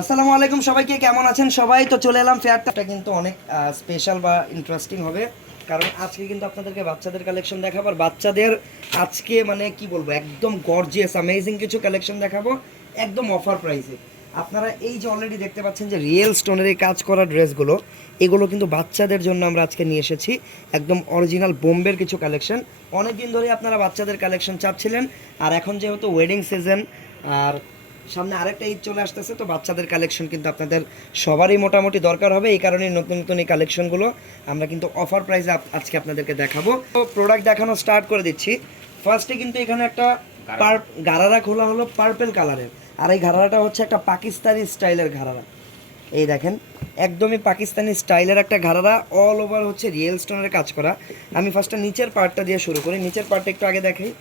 আসসালামু আলাইকুম সবাইকে, কেমন আছেন সবাই? তো চলে এলাম ফেয়ারটা কিন্তু অনেক স্পেশাল বা ইন্টারেস্টিং হবে, কারণ আজকে কিন্তু আপনাদেরকে বাচ্চাদের কালেকশন দেখাবো। আর বাচ্চাদের আজকে মানে কি বলবো, একদম গর্জিয়াস অ্যামেজিং কিছু কালেকশন দেখাবো একদম অফার প্রাইসে। আপনারা এই যে অলরেডি দেখতে পাচ্ছেন যে রিয়েল স্টোনের এই কাজ করা ড্রেসগুলো, এগুলো কিন্তু বাচ্চাদের জন্য আমরা আজকে নিয়ে এসেছি। একদম অরিজিনাল বোম্বের কিছু কালেকশন। অনেক দিন ধরেই আপনারা বাচ্চাদের কালেকশন চাচ্ছিলেন, আর এখন যেহেতু ওয়েডিং সিজন আর সামনে আরেকটা ঈদ চলে আসতেছে, তো বাচ্চাদের কালেকশন কিন্তু আপনাদের সবারই মোটামুটি দরকার হবে। এই কারণে নতুন নতুন এই কালেকশনগুলো আমরা কিন্তু অফার প্রাইসে আজকে আপনাদেরকে দেখাবো। তো প্রোডাক্ট দেখানো স্টার্ট করে দিচ্ছি। ফার্স্টে কিন্তু এখানে একটা গারারা খোলা হলো পার্পেল কালারের, আর এই ঘাড়ারাটা হচ্ছে একটা পাকিস্তানি স্টাইলের ঘাড়ারা। এই দেখেন, একদমই পাকিস্তানি স্টাইলের একটা ঘাড়ারা, অল ওভার হচ্ছে রিয়েল স্টোনের কাজ করা। আমি ফার্স্টে নিচের পার্টটা দিয়ে শুরু করি। নিচের পার্টটা একটু আগে দেখাই।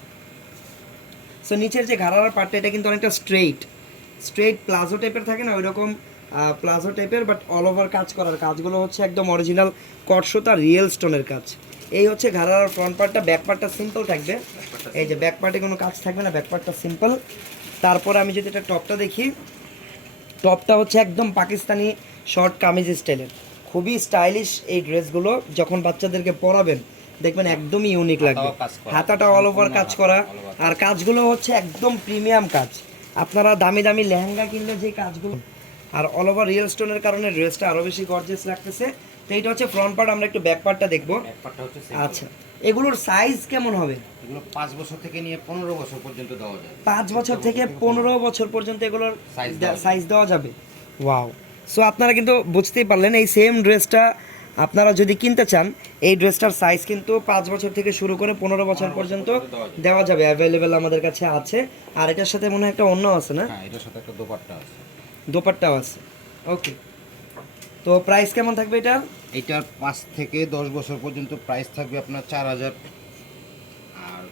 সো নিচের যে ঘাড়ার পার্টটা, এটা কিন্তু অনেকটা স্ট্রেইট প্লাজো টাইপের থাকে না, ওই রকম প্লাজো টাইপের, বাট অল ওভার কাজ করার কাজগুলো হচ্ছে একদম অরিজিনাল কটসুতা রিয়েল স্টোনের কাজ। এই হচ্ছে ঘাড়ার ফ্রন্ট পার্টটা। ব্যাক পার্টটা সিম্পল থাকবে, এই যে ব্যাক পার্টে কোনো কাজ থাকবে না, ব্যাক পার্টটা সিম্পল। তারপরে আমি যদি এটা টপটা দেখি, টপটা হচ্ছে একদম পাকিস্তানি শর্ট কামিজ স্টাইলের, খুবই স্টাইলিশ। এই ড্রেসগুলো যখন বাচ্চাদেরকে পরাবেন দেখবেন একদমই ইউনিক লাগবে। হাতাটা অল ওভার কাজ করা, আর কাজগুলো হচ্ছে একদম প্রিমিয়াম কাজ। আপনারা দামি দামি লেহেঙ্গা কিনলে যে কাজগুলো, আর অল ওভার রিয়েল স্টোনের কারণে ড্রেসটা আরও বেশি গর্জিয়াস লাগতেছে। তো এইটা হচ্ছে ফ্রন্ট পার্ট। আমরা একটু ব্যাক পার্টটা দেখবো। আচ্ছা, এগুলোর সাইজ কেমন হবে? এগুলো 5 বছর থেকে নিয়ে 15 বছর পর্যন্ত দেওয়া যায়। 5 বছর থেকে 15 বছর পর্যন্ত এগুলোর সাইজ দেওয়া যাবে। ওয়াও! সো আপনারা কিন্তু বুঝতেই পারলেন, এই সেম ড্রেসটা আপনারা যদি কিনতে চান, এই ড্রেসটার সাইজ কিন্তু 5 বছর থেকে শুরু করে 15 বছর পর্যন্ত দেওয়া যাবে, অ্যাভেলেবেল আমাদের কাছে আছে। আর এটার সাথে মনে হয় একটা অন্য আছে না? হ্যাঁ, এটার সাথে একটা দোপাট্টা আছে। দোপাট্টাও আছে। ওকে, তো প্রাইস কেমন থাকবে এটা? এটার 5 থেকে 10 বছর পর্যন্ত প্রাইস থাকবে আপনার 4000, আর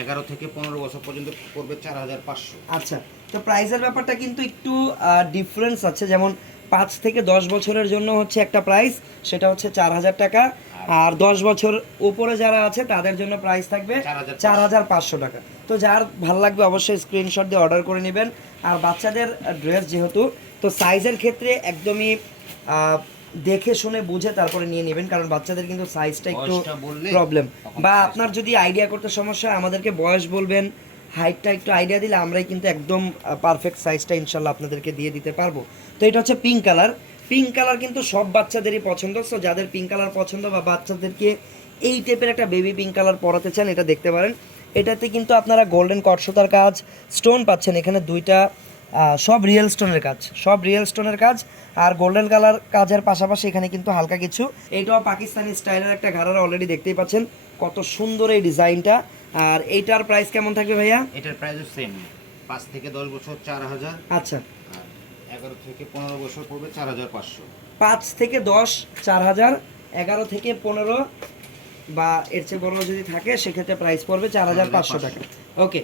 11 থেকে 15 বছর পর্যন্ত পড়বে 4500। আচ্ছা, তো প্রাইসের ব্যাপারটা কিন্তু একটু ডিফারেন্স আছে। যেমন 5 থেকে 10 বছরের জন্য হচ্ছে একটা প্রাইস, সেটা হচ্ছে 4000 টাকা। আর 10 বছর উপরে যারা আছে তাদের জন্য প্রাইস থাকবে 4500 টাকা। তো যার ভালো লাগবে অবশ্যই স্ক্রিনশট দিয়ে অর্ডার করে নেবেন। আর বাচ্চাদের ড্রেস যেহেতু, তো সাইজের ক্ষেত্রে একদমই দেখে শুনে বুঝে তারপরে নিয়ে নেবেন, কারণ বাচ্চাদের কিন্তু সাইজটা একটু প্রবলেম। বা আপনার যদি আইডিয়া করতে সমস্যা, আমাদেরকে বয়স বলবেন, হাইটটা একটু আইডিয়া দিলে আমরাই কিন্তু একদম পারফেক্ট সাইজটা ইনশাল্লাহ আপনাদেরকে দিয়ে দিতে পারবো। তো এটা হচ্ছে পিঙ্ক কালার। পিঙ্ক কালার কিন্তু সব বাচ্চাদেরই পছন্দ। সো যাদের পিঙ্ক কালার পছন্দ বা বাচ্চাদেরকে এই টাইপের একটা বেবি পিঙ্ক কালার পরাতে চান, এটা দেখতে পারেন। এটাতে কিন্তু আপনারা গোল্ডেন কটসুতার কাজ, স্টোন পাচ্ছেন এখানে দুইটা, সব রিয়েল স্টোনের কাজ। আর গোল্ডেন কালার কাজের পাশাপাশি এখানে কিন্তু হালকা কিছু, এইটাও পাকিস্তানি স্টাইলের একটা ঘাড়ারা, অলরেডি দেখতেই পাচ্ছেন কত সুন্দর এই ডিজাইনটা। আর এইটার প্রাইস কেমন থাকবে ভাইয়া? এটার প্রাইসও সেম, 5 থেকে 10 বছর 4000। আচ্ছা, আর 11 থেকে 15 বছর পড়বে 4500। 5 থেকে 10 4000, 11 থেকে 15 বা এর চেয়ে বড় যদি থাকে সেক্ষেত্রে প্রাইস পড়বে 4500 টাকা। ওকে,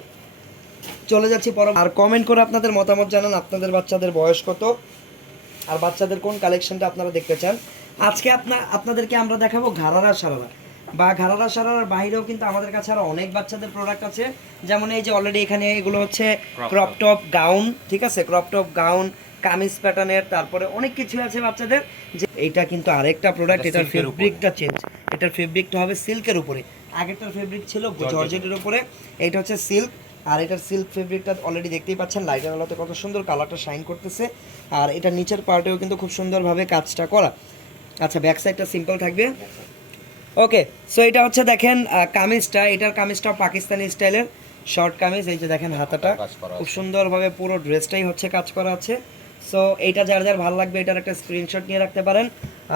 চলে যাচ্ছি পর। আর কমেন্ট করে আপনাদের মতামত জানান, আপনাদের বাচ্চাদের বয়স কত, আর বাচ্চাদের কোন কালেকশনটা আপনারা দেখতে চান। আজকে আপনাদেরকে আমরা দেখাবো ঘাড়ারা সারারা, বা ঘাড়ারা সারারার বাইরেও কিন্তু আমাদের কাছে আরও অনেক বাচ্চাদের প্রোডাক্ট আছে। যেমন এই যে অলরেডি এখানে এগুলো হচ্ছে ক্রপ টপ গাউন, ঠিক আছে, ক্রপ টপ গাউন, কামিজ প্যাটার্নের, তারপরে অনেক কিছু আছে বাচ্চাদের। যে এইটা কিন্তু আরেকটা প্রোডাক্ট, এটার ফেব্রিকটা চেঞ্জ, এটার ফেব্রিকটা হবে সিল্কের উপরে। আগেরটার ফেব্রিক ছিল জর্জেটের উপরে, এইটা হচ্ছে সিল্ক। আর এটার সিল্ক ফেব্রিকটা অলরেডি দেখতেই পাচ্ছেন, লাইটের আলোতে কত সুন্দর কালারটা শাইন করতেছে। আর এটা নিচের পার্টেও কিন্তু খুব সুন্দরভাবে কাজটা করা। আচ্ছা, ব্যাক সাইডটা সিম্পল থাকবে। ওকে, সো এটা হচ্ছে দেখেন কামিজটা, এটার কামিজটাও পাকিস্তানি স্টাইলের শর্ট কামিজ। এই যে দেখেন হাতাটা খুব সুন্দরভাবে পুরো ড্রেসটাই হচ্ছে কাজ করা আছে। সো এইটা যার যার ভালো লাগবে এটার একটা স্ক্রিনশট নিয়ে রাখতে পারেন।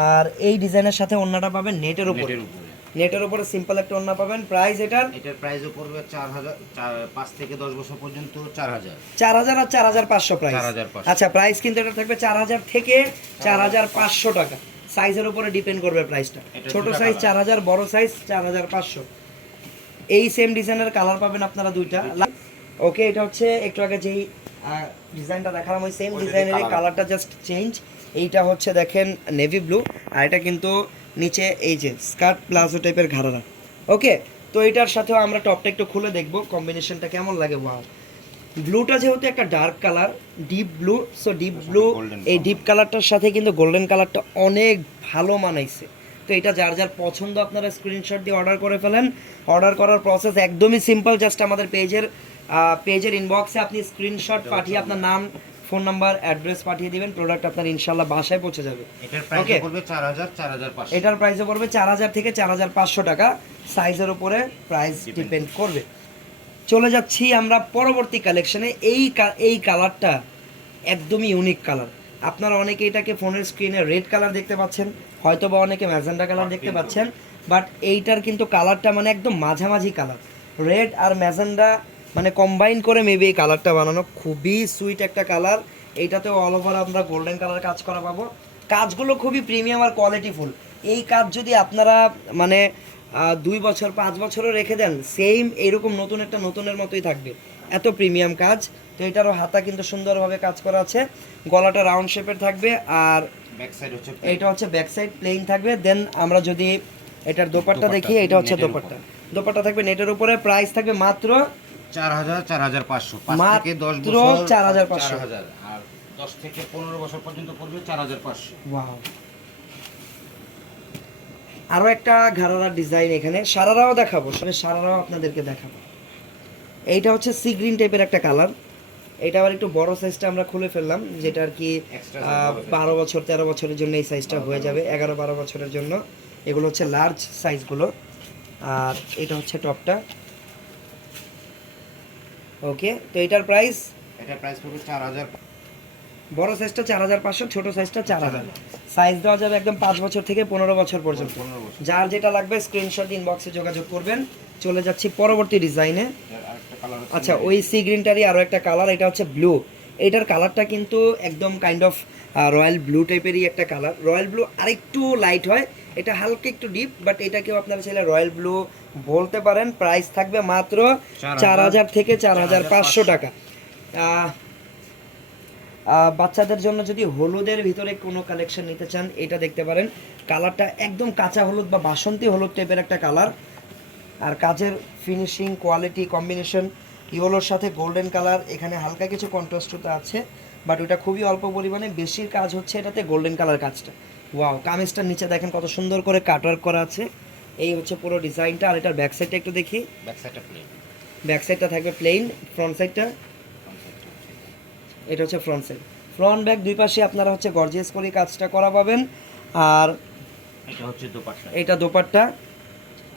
আর এই ডিজাইনের সাথে ওড়নাটা পাবেন নেটের উপরে সিম্পল একটা ওড়না পাবেন। প্রাইস এটার প্রাইসও পড়বে 4000, 5 থেকে 10 বছর পর্যন্ত 4000 আর 4500 প্রাইস। আচ্ছা, প্রাইস কিন্তু এটা থাকবে 4000 থেকে 4500 টাকা। সাইজের উপরে ডিপেন্ড করবে প্রাইসটা। ছোট সাইজ 4000, বড় সাইজ 4500। এই সেম ডিজাইনের কালার পাবেন আপনারা দুইটা। ওকে, এটা হচ্ছে একটু আগে যেই ডিজাইনটা দেখালাম, ওই সেম ডিজাইনের কালারটা জাস্ট চেঞ্জ। এইটা হচ্ছে দেখেন নেভি ব্লু, আর এটা কিন্তু নিচে এই যে স্কার্ট প্লাজো টাইপের ঘাড়ারা। ওকে, তো এটার সাথেও আমরা টপটা একটু খুলে দেখবো কম্বিনেশনটা কেমন লাগে। ওয়াও! ব্লুটা যেহেতু একটা dark colour, deep blue, so deep blue golden এই color। ডিপ কালারটার সাথে কিন্তু গোল্ডেন কালারটা অনেক ভালো মানাইছে। তো এটা যার যার পছন্দ আপনারা স্ক্রিনশট দিয়ে অর্ডার করে ফেলেন। অর্ডার করার প্রসেস একদমই সিম্পল, জাস্ট আমাদের পেজের ইনবক্সে আপনি স্ক্রিনশট পাঠিয়ে আপনার নাম, ফোন নাম্বার, অ্যাড্রেস পাঠিয়ে দিবেন, প্রোডাক্ট আপনার ইনশাল্লাহ বাসায় পৌঁছে যাবে। এটার প্রাইস Okay. পড়বে 4000 4500। এটার প্রাইসে পড়বে 4000 থেকে 4500 টাকা, সাইজের উপরে প্রাইস ডিপেন্ড করবে। চলে যাচ্ছি আমরা পরবর্তী কালেকশনে। এই কালারটা একদমই ইউনিক কালার। আপনারা অনেকে এটাকে ফোনের স্ক্রিনে রেড কালার দেখতে পাচ্ছেন, হয়তো বা অনেকে ম্যাজেন্ডা কালার দেখতে পাচ্ছেন, বাট এইটার কিন্তু কালারটা মানে একদম মাঝামাঝি কালার, রেড আর ম্যাজেন্ডা মানে কম্বাইন করে মেবি এই কালারটা বানানো। খুবই সুইট একটা কালার। এইটাতে অল ওভার আমরা গোল্ডেন কালার কাজ করা পাবো। কাজগুলো খুবই প্রিমিয়াম আর কোয়ালিটিফুল। এই কাজ যদি আপনারা মানে 2 বছর 5 বছরও রেখে দেন, সেম এরকম নতুনের মতোই থাকবে, এত প্রিমিয়াম কাজ। তো এটারও হাতা কিন্তু সুন্দরভাবে কাজ করা আছে, গলাটা রাউন্ড শেপের থাকবে, আর ব্যাক সাইড হচ্ছে এইটা হচ্ছে ব্যাক সাইড প্লেন থাকবে। দেন আমরা যদি এটার দোপাট্টা দেখি, এটা হচ্ছে নেটের দোপাট্টা। দোপাট্টা থাকবে নেটের উপরে, প্রাইস থাকবে মাত্র 4000 4500। 5 থেকে 10 মাত্র বছর 4500। 4000, আর 10 থেকে 15 বছর পর্যন্ত পড়বে 4500। ওয়াও, আরও একটা ঘাড়ারা ডিজাইন এখানে, সারারাও দেখাবো, সারারাও আপনাদেরকে দেখাবো। এইটা হচ্ছে সি গ্রিন টাইপের একটা কালার। এটা আবার একটু বড় সাইজটা আমরা খুলে ফেললাম, যেটা আর কি Extra 12 বছর 13 বছরের জন্য এই সাইজটা হয়ে যাবে, 11-12 বছরের জন্য। এগুলো হচ্ছে লার্জ সাইজগুলো। আর এটা হচ্ছে টপটা। ওকে, তো এটার প্রাইস, এটার প্রাইস পড়বে 4000। বড় সাইজটা 4500, ছোট সাইজটা 4000। সাইজ দেওয়া যাবে একদম 5 বছর থেকে 15 বছর পর্যন্ত। 15 বছর। যার যেটা লাগবে স্ক্রিনশট ইনবক্সে যোগাযোগ করবেন। চলে যাচ্ছি পরবর্তী ডিজাইনে। আরেকটা কালার হচ্ছে আচ্ছা, ওই সি গ্রিনটারই আরও একটা কালার, এটা হচ্ছে ব্লু। এটার কালারটা কিন্তু একদম কাইন্ড অফ রয়্যাল ব্লু টাইপেরই একটা কালার। রয়্যাল ব্লু আরেকটু লাইট হয়, এটা হালকা একটু ডিপ, বাট এটাকেও আপনারা চাইলে রয়্যাল ব্লু বলতে পারেন। প্রাইস থাকবে মাত্র 4000 থেকে 4500 টাকা। বাচ্চাদের জন্য যদি হলুদের ভিতরে কোনো কালেকশন নিতে চান, এটা দেখতে পারেন। কালারটা একদম কাঁচা হলুদ বা বাসন্তী হলুদ টাইপের একটা কালার। আর কাজের ফিনিশিং, কোয়ালিটি, কম্বিনেশন, ইয়েলোর সাথে গোল্ডেন কালার, এখানে হালকা কিছু কন্ট্রাস্টটা আছে, বাট ওটা খুবই অল্প পরিমাণে। বেশির কাজ হচ্ছে এটাতে গোল্ডেন কালার কাজটা। ওয়াও, কামিজটার নিচে দেখেন কত সুন্দর করে কাটওয়ার্ক করা আছে। এই হচ্ছে পুরো ডিজাইনটা। আর এটার ব্যাক সাইডটা একটু দেখি। ব্যাক সাইডটা প্লেন। ব্যাক সাইডটা থাকবে প্লেন, ফ্রন্ট সাইডটা, এটা হচ্ছে ফ্রন্ট সাইড। ফ্রন্ট ব্যাক দুই পাশে আপনারা হচ্ছে গর্জিয়াস করে কাজটা করা পাবেন। আর এটা হচ্ছে দোপাট্টা। এটা দোপাট্টা।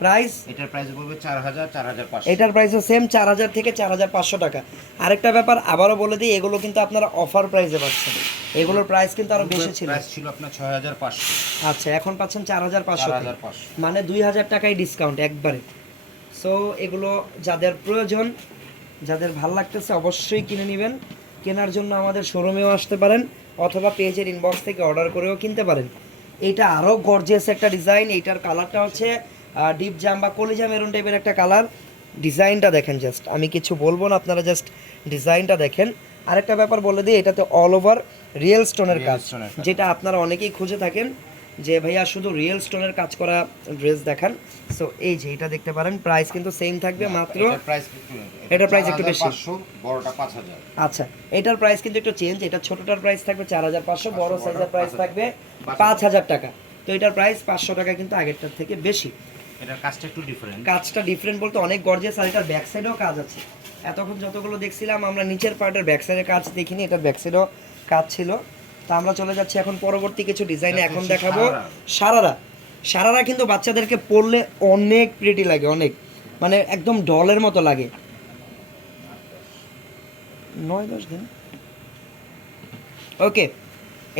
প্রাইস, এটার প্রাইস পড়বে 4000 4500। এটার প্রাইসও সেম 4000 থেকে 4500 টাকা। আরেকটা ব্যাপার আবারও বলে দিই, এগুলো কিন্তু আপনারা অফার প্রাইসে পাচ্ছেন। এগুলোর প্রাইস কিন্তু আরো বেশি ছিল। প্রাইস ছিল আপনার 6500। আচ্ছা, এখন পাচ্ছেন 4500, 4500। মানে 2000 টাকাই ডিসকাউন্ট একবারে। সো এগুলো যাদের প্রয়োজন, যাদের ভাল লাগতেছে, অবশ্যই কিনে নেবেন। কেনার জন্য আমাদের শোরুমেও আসতে পারেন, অথবা পেজের ইনবক্স থেকে অর্ডার করেও কিনতে পারেন। এটা আরও গর্জিয়াস একটা ডিজাইন। এইটার কালারটা হচ্ছে ডিপ জাম বা কলিজা মেরুন টাইপের একটা কালার। ডিজাইনটা দেখেন, জাস্ট আমি কিছু বলবো না, আপনারা জাস্ট ডিজাইনটা দেখেন। আরেকটা ব্যাপার বলে দিই, এটাতে অল ওভার রিয়েল স্টোনের কাজ, স্টোনের কাজ। যেটা আপনারা অনেকেই খুঁজে থাকেন যে ভাইয়া শুধু রিয়েল স্টোনের কাজ করা ড্রেস দেখান। সো এই যে এটা দেখতে পারেন। প্রাইস কিন্তু সেম থাকবে মাত্র, এটার প্রাইস একটু বেশি। 4500, বড়টা 5000। আচ্ছা, এটার প্রাইস কিন্তু একটু চেঞ্জ। এটা ছোটটার প্রাইস থাকবে 4500, বড় সাইজের প্রাইস থাকবে 5000 টাকা। তো এটার প্রাইস 500 টাকা কিন্তু আগেরটার থেকে বেশি। এটার কাজটা একটু ডিফারেন্ট। কাজটা ডিফারেন্ট বলতে অনেক গর্জিয়াস। আর এটার ব্যাক সাইডেও কাজ আছে। এতক্ষণ যতগুলো দেখছিলাম আমরা নিচের পার্টের ব্যাক সাইডে কাজ দেখিনি, এটার ব্যাক সাইডেও কাজ ছিল। তা আমরা চলে যাচ্ছি এখন পরবর্তী কিছু ডিজাইনে। এখন দেখাবো সারারা। সারারা কিন্তু বাচ্চাদেরকে পরলে অনেক প্রিটি লাগে, অনেক মানে একদম ডলের মতো লাগে। 9-10 দিন। ওকে,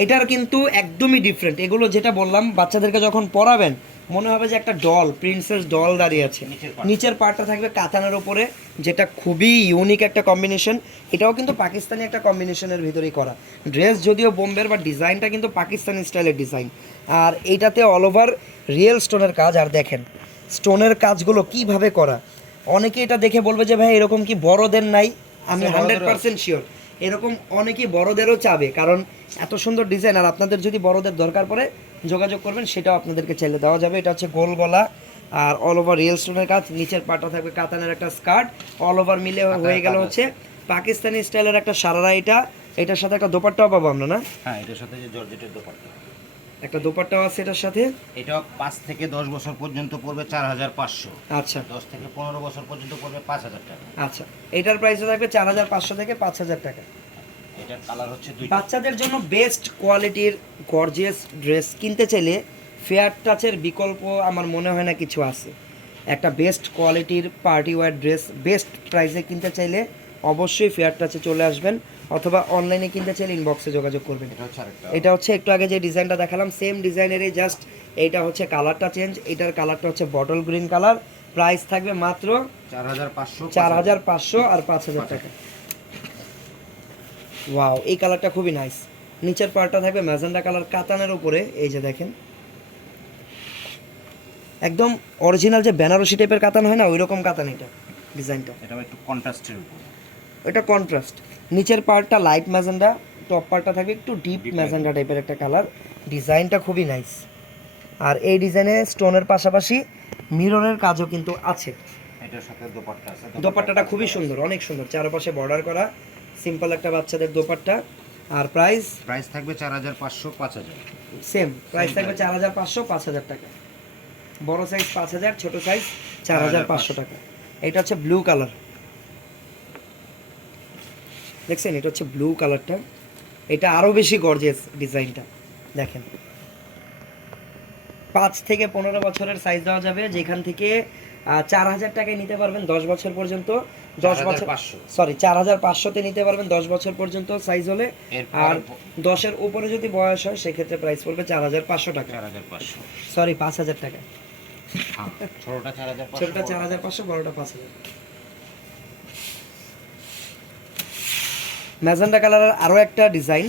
এটার কিন্তু একদমই ডিফারেন্ট। এগুলো যেটা বললাম, বাচ্চাদেরকে যখন পরাবেন মনে হবে যে একটা ডল, প্রিন্সেস ডল দাঁড়িয়ে আছে। নিচের পার্টটা থাকবে কাতানের ওপরে, যেটা খুবই ইউনিক একটা কম্বিনেশন। এটাও কিন্তু পাকিস্তানি একটা কম্বিনেশনের ভিতরেই করা ড্রেস, যদিও বোম্বের, বা ডিজাইনটা কিন্তু পাকিস্তানি স্টাইলের ডিজাইন। আর এইটাতে অল ওভার রিয়েল স্টোনের কাজ। আর দেখেন স্টোনের কাজগুলো কিভাবে করা। অনেকে এটা দেখে বলবে যে ভাই এরকম কি বড়দের নাই? আমি 100% শিওর এরকম অনেকেই বড়দেরও চাবে, কারণ এত সুন্দর ডিজাইন। আর আপনাদের যদি বড়দের দরকার পড়ে যোগাযোগ করবেন, সেটাও আপনাদেরকে চাইলে দেওয়া যাবে। এটা হচ্ছে গোল গলা আর অল ওভার রিয়েল স্টোনের কাজ। নিচের পাটা থাকবে কাতানের একটা স্কার্ট, অল ওভার মিলে হয়ে গেল হচ্ছে পাকিস্তানি স্টাইলের একটা সারারা, এটার সাথে একটা দোপাট্টাও পাবো আমরা না? হ্যাঁ, এটার সাথে যে জর্জেটের দোপাট্টা, একটা দোপাট্টাও আছে এটার সাথে। এটা 5 থেকে 10 বছর পর্যন্ত পড়বে 4500। আচ্ছা 10 থেকে 15 বছর পর্যন্ত পড়বে 5000 টাকা। আচ্ছা, এটার প্রাইসও থাকবে 4500 থেকে 5000 টাকা। এটার কালার হচ্ছে দুইটা। বাচ্চাদের জন্য বেস্ট কোয়ালিটির গর্জিয়াস ড্রেস কিনতে চাইলে ফেয়ার টাচের বিকল্প আমার মনে হয় না কিছু আছে। একটা বেস্ট কোয়ালিটির পার্টি ওয়্যার ড্রেস বেস্ট প্রাইসে কিনতে চাইলে অবশ্যই ফেয়ার টাচে চলে আসবেন, অথবা অনলাইনে কিনতে চাইলে ইনবক্সে যোগাযোগ করবেন। এটা হচ্ছে আরেকটা। এটা হচ্ছে একটু আগে যে ডিজাইনটা দেখালাম সেম ডিজাইনেরই, জাস্ট এইটা হচ্ছে কালারটা চেঞ্জ। এটার কালারটা হচ্ছে বটল গ্রিন কালার। প্রাইস থাকবে মাত্র 4500, 4500 আর 5000 টাকা। ওয়াও, এই কালারটা খুবই নাইস। নিচের পার্টটা থাকবে ম্যাজেন্ডা কালার কাতানের উপরে, এই যে দেখেন একদম অরিজিনাল যে বেনারসি টাইপের কাতান হয় না, ওই রকম কাতান এটা ডিজাইনটা। এটা একটু কন্ট্রাস্টের উপর। এটা কন্ট্রাস্ট। নিচের পার্টটা লাইট ম্যাজেন্ডা, টপ পার্টটা থাকবে একটু ডিপ Deep ম্যাজেন্ডা টাইপের একটা কালার। ডিজাইনটা খুবই নাইস। আর এই ডিজাইনে স্টোনের পাশাপাশি মিররের কাজও কিন্তু আছে। এটার সাথে দোপাট্টা আছে। দোপাট্টাটা খুবই সুন্দর, অনেক সুন্দর, চারপাশে বর্ডার করা সিম্পল একটা বাচ্চাদের দোপাট্টা। আর প্রাইস থাকবে 4500, 5000। সেম প্রাইস থাকবে 4500, 5000 টাকা। বড় সাইজ 5000, ছোট সাইজ 4500 টাকা। এটা হচ্ছে ব্লু কালার, দেখছেন? এটা হচ্ছে ব্লু কালারটা, এটা আরও বেশি গর্জিয়াস ডিজাইনটা। দেখেন 5 থেকে 15 বছরের সাইজ দেওয়া যাবে, যেখান থেকে 4000 টাকায় নিতে পারবেন 10 বছর পর্যন্ত। 10 বছর 4500 সরি 4500-তে নিতে পারবেন 10 বছর পর্যন্ত সাইজ হলে। আর 10-এর উপরে যদি বয়স হয় সেক্ষেত্রে প্রাইস পড়বে 4500 টাকা। 4500, সরি 5000 টাকা। হ্যাঁ, ছোটটা 4500, ছোটটা 4500, বড়টা 5000। ম্যাজেন্ডা কালারের আরও একটা ডিজাইন।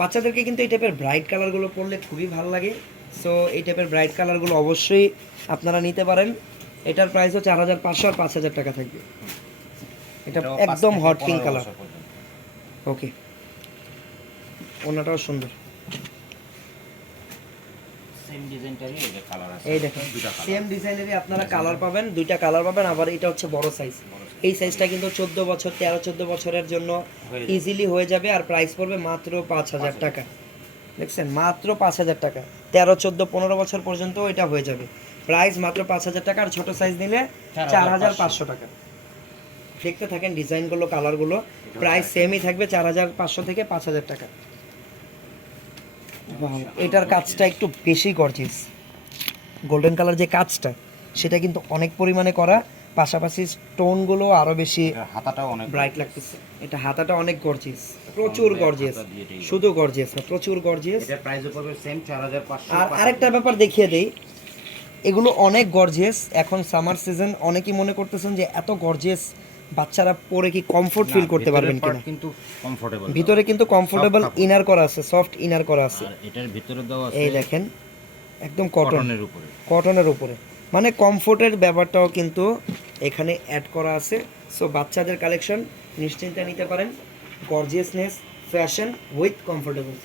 বাচ্চাদেরকে কিন্তু এই টাইপের ব্রাইট কালারগুলো পরলে খুবই ভালো লাগে। সো এই টাইপের ব্রাইট কালারগুলো অবশ্যই আপনারা নিতে পারেন। এটার প্রাইসও 4500 আর 5000 টাকা থাকবে। এটা এটাও 5 একদম থেকে হট 15 পিঙ্ক কালার। বছর পর্যন্ত। ওকে, ওনাটাও সুন্দর। সেম ডিজাইনটারই এই যে কালার আছে। এই দেখেন দুটো কালার। সেম ডিজাইনেরই আপনারা কালার পাবেন, দুইটা কালার পাবেন। আবার এটা হচ্ছে বড় সাইজ। এই সাইজটা কিন্তু 14 বছর 13-14 বছরের জন্য হয়ে যাবে। ইজিলি হয়ে যাবে। আর প্রাইস পড়বে মাত্র 5000 টাকা। দেখছেন, মাত্র 5000 টাকা। 13, 14, 15 বছর পর্যন্ত এটা হয়ে যাবে। প্রাইস মাত্র 5000 টাকা। আর ছোট সাইজ নিলে 4500 টাকা। দেখতে থাকেন ডিজাইনগুলো, কালারগুলো, প্রাইস সেমই থাকবে 4500 থেকে 5000 টাকা। Wow, এটার কাজটা একটু বেশি গর্জিয়াস। গোল্ডেন কালার যে কাজটা সেটা কিন্তু অনেক পরিমাণে করা, পাশাপাশি স্টোনগুলো আরো বেশি এটার হাতাটাও অনেক ব্রাইট লাগতেছে। এটা হাতাটা অনেক গর্জিয়াস, প্রচুর গর্জিয়াস, শুধু গর্জিয়াস না, প্রচুর গর্জিয়াস। এটার প্রাইসও পড়বে সেম 4500। আর আরেকটা ব্যাপার দেখিয়ে দেই, এগুলো অনেক গর্জিয়াস। এখন সামার সিজন, অনেকেই মনে করতেছেন যে এত গর্জিয়াস বাচ্চারা পরে কি কমফোর্ট ফিল করতে পারবেন কিনা। কিন্তু কমফোর্টেবল, ভিতরে কিন্তু কমফোর্টেবল ইনার করা আছে, সফট ইনার করা আছে। আর এটার ভিতরে দেওয়া আছে এই দেখেন একদম কটন, কটনের উপরে। কটনের উপরে, মানে কমফোর্টের ব্যাপারটাও কিন্তু এখানে অ্যাড করা আছে। সো বাচ্চাদের কালেকশন নিশ্চিন্তে নিতে পারেন। গর্জিয়াসনেস, ফ্যাশন উইথ কমফোর্টেবল।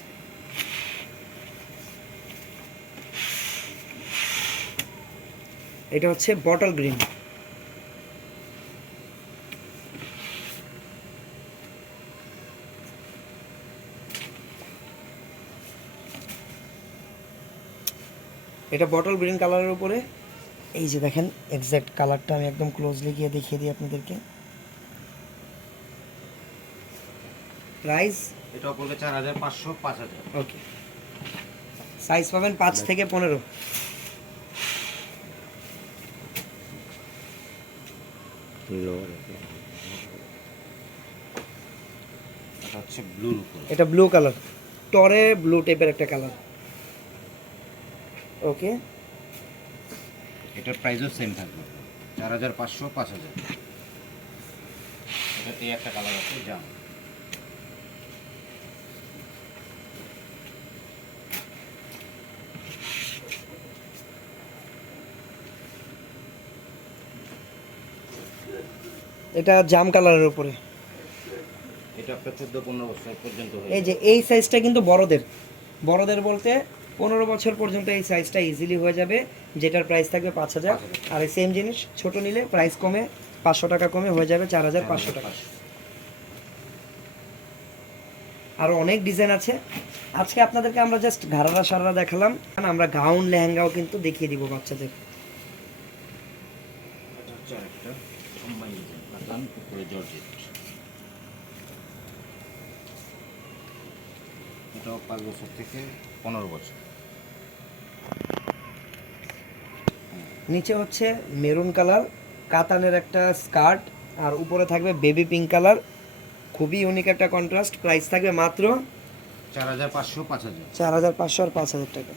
এটা হচ্ছে বটল গ্রিন। এটা বটল গ্রিন কালারের উপরে, এই যে দেখেন এক্স্যাক্ট কালারটা আমি একদম ক্লোজলি গিয়ে দেখিয়ে দিই আপনাদেরকে। প্রাইস এটাও পড়বে 4500, 5000। ওকে, সাইজ পাবেন 5 থেকে 15। এটা হচ্ছে ব্লুর উপরে। এটা ব্লু কালার, টরে ব্লু টাইপের একটা কালার। ওকে, এটার প্রাইসও সেম থাকবে 4500, 5000। এটাতে একটা কালার আছে জাম। এটা জাম কালারের উপরে। এটা আপনার 14-15 বছর পর্যন্ত হয়ে এই যে এই সাইজটা কিন্তু বড়দের, বড়দের বলতে 15 বছর পর্যন্ত এই সাইজটা ইজিলি হয়ে যাবে, যেটার প্রাইস থাকবে 5000। আর এই সেম জিনিস ছোট নিলে প্রাইস কমে 500 টাকা কমে হয়ে যাবে 4500 টাকা। আরও অনেক ডিজাইন আছে। আজকে আপনাদেরকে আমরা জাস্ট ঘাড়ারা সারারা দেখালাম, আমরা গাউন লেহেঙ্গাও কিন্তু দেখিয়ে দিব বাচ্চাদের। এটা হচ্ছে আরেকটা কম্বাইন ডিজাইন, কাতান উপরে জর্জেট। এটাও 5 বছর থেকে 15 বছর। নিচে হচ্ছে মেরুন কালার কাতানের একটা স্কার্ট, আর উপরে থাকবে বেবি পিঙ্ক কালার, খুবই ইউনিক একটা কন্ট্রাস্ট। প্রাইস থাকবে মাত্র 4500 5000। 4500 আর 5000 টাকা।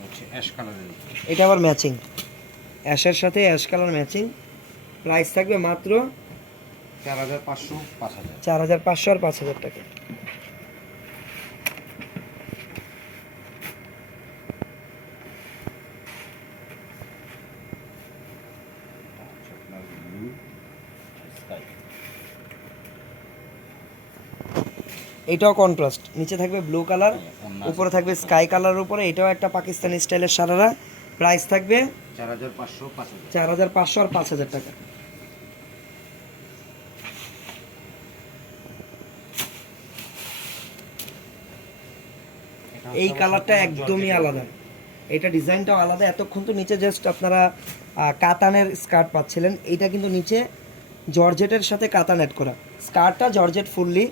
হচ্ছে অ্যাশ কালারের উপরে। এটা আবার ম্যাচিং, অ্যাশের সাথে অ্যাশ কালার ম্যাচিং। প্রাইস থাকবে মাত্র 4500 5000। 4500 আর 5000 টাকা। আপনার ব্লু স্কাই। এটাও কন্ট্রাস্ট, নিচে থাকবে ব্লু কালার, ওন্না উপরে থাকবে স্কাই কালারের উপরে। এটাও একটা পাকিস্তানি স্টাইলের সারারা। প্রাইস থাকবে 4500 5000। 4500 আর 5000 টাকা। এই কালারটা একদমই আলাদা, এটা ডিজাইনটাও আলাদা। এতক্ষণ তো নিচে জাস্ট আপনারা কাতানের স্কার্ট পাচ্ছিলেন, এইটা কিন্তু নিচে জর্জেটের সাথে কাতান অ্যাড করা। স্কার্টটা জর্জেট ফুললি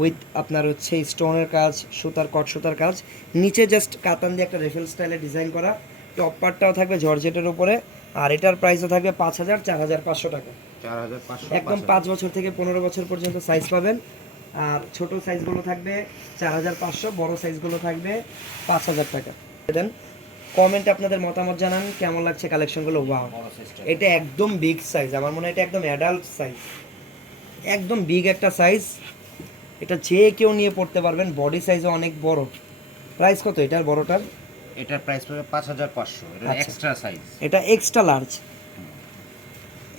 উইথ আপনার হচ্ছে স্টোনের কাজ, সুতার কট সুতার কাজ, নিচে জাস্ট কাতান দিয়ে একটা রেফেল স্টাইলে ডিজাইন করা। টপ পার্টটাও থাকবে জর্জেটের উপরে, আর এটার প্রাইসও থাকবে 5000 4500 টাকা। 4500 একদম 5 বছর থেকে 15 বছর পর্যন্ত সাইজ পাবেন। আর ছোট সাইজগুলো থাকবে 4500, বড় সাইজগুলো থাকবে 5000 টাকা। দেন কমেন্টে আপনাদের মতামত জানান কেমন লাগছে কালেকশনগুলো। ওয়াও, বড় সাইজটা। এটা একদম বিগ সাইজ, আমার মনে হয় এটা একদম অ্যাডাল্ট সাইজ, একদম বিগ একটা সাইজ। এটা যে কেউ নিয়ে পড়তে পারবেন, বডি সাইজও অনেক বড়। প্রাইস কত এটার বড়টার? এটার প্রাইস পড়বে 5500। এটা আচ্ছা। Extra size. এটা এক্সট্রা লার্জ,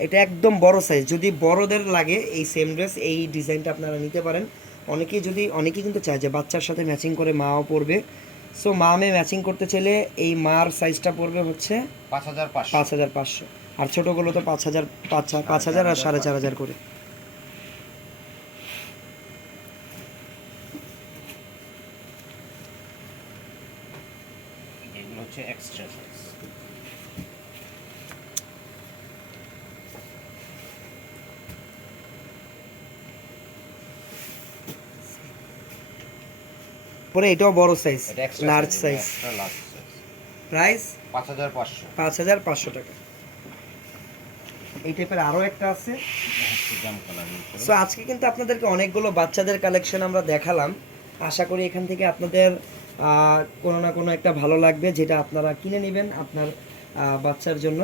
এটা একদম বড় সাইজ। যদি বড়দের লাগে এই সেম ড্রেস, এই ডিজাইনটা আপনারা নিতে পারেন। অনেকেই কিন্তু চায় যে বাচ্চার সাথে ম্যাচিং করে মাও পরবে। সো মা মেয়ে ম্যাচিং করতে চাইলে এই মার সাইজটা পড়বে হচ্ছে 5500। 5500, আর ছোটোগুলো তো 5000 5000 আর 4500 করে। এগুলো হচ্ছে এক্সট্রা সাইজ। পরে এটাও বড় সাইজ, এটা extra large size. Extra large size. Price 5500। 5500 টাকা। এই টাইপের আরও একটা আছে। এটা হচ্ছে জাম কালারের উপরে। সো আজকে কিন্তু আপনাদেরকে অনেকগুলো বাচ্চাদের কালেকশন আমরা দেখালাম। আশা করি এখান থেকে আপনাদের কোনো না কোনো একটা ভালো লাগবে, যেটা আপনারা কিনে নেবেন আপনার বাচ্চার জন্য।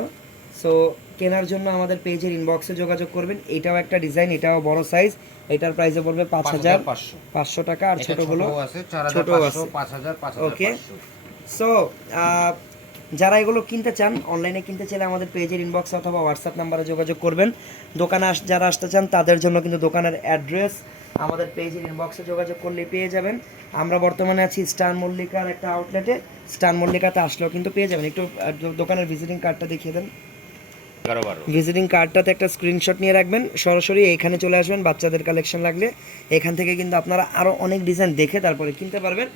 সো কেনার জন্য আমাদের পেজের ইনবক্সে যোগাযোগ করবেন। এটাও একটা ডিজাইন, এটাও বড় সাইজ। এটার প্রাইসে পড়বে 5500 টাকা। আর ছোটোগুলো আছে ছোটও 4500 আছে। 5000 ওকে। 5500। সো যারা এগুলো কিনতে চান, অনলাইনে কিনতে চাইলে আমাদের পেজের ইনবক্স অথবা হোয়াটসঅ্যাপ নাম্বারে যোগাযোগ করবেন। দোকানে যারা আসতে চান তাদের জন্য কিন্তু দোকানের অ্যাড্রেস আমাদের পেজের ইনবক্সে যোগাযোগ করলে পেয়ে যাবেন। আমরা বর্তমানে আছি স্টার মল্লিকার একটা আউটলেটে। স্টার মল্লিকাতে আসলেও কিন্তু পেয়ে যাবেন। একটু দোকানের ভিজিটিং কার্ডটা দেখিয়ে দেন। 11-12। ভিজিটিং কার্ডটাতে একটা স্ক্রিনশট নিয়ে রাখবেন, সরাসরি এখানে চলে আসবেন। বাচ্চাদের কালেকশন লাগলে এখান থেকে কিন্তু আপনারা আরও অনেক ডিজাইন দেখে তারপরে কিনতে পারবেন।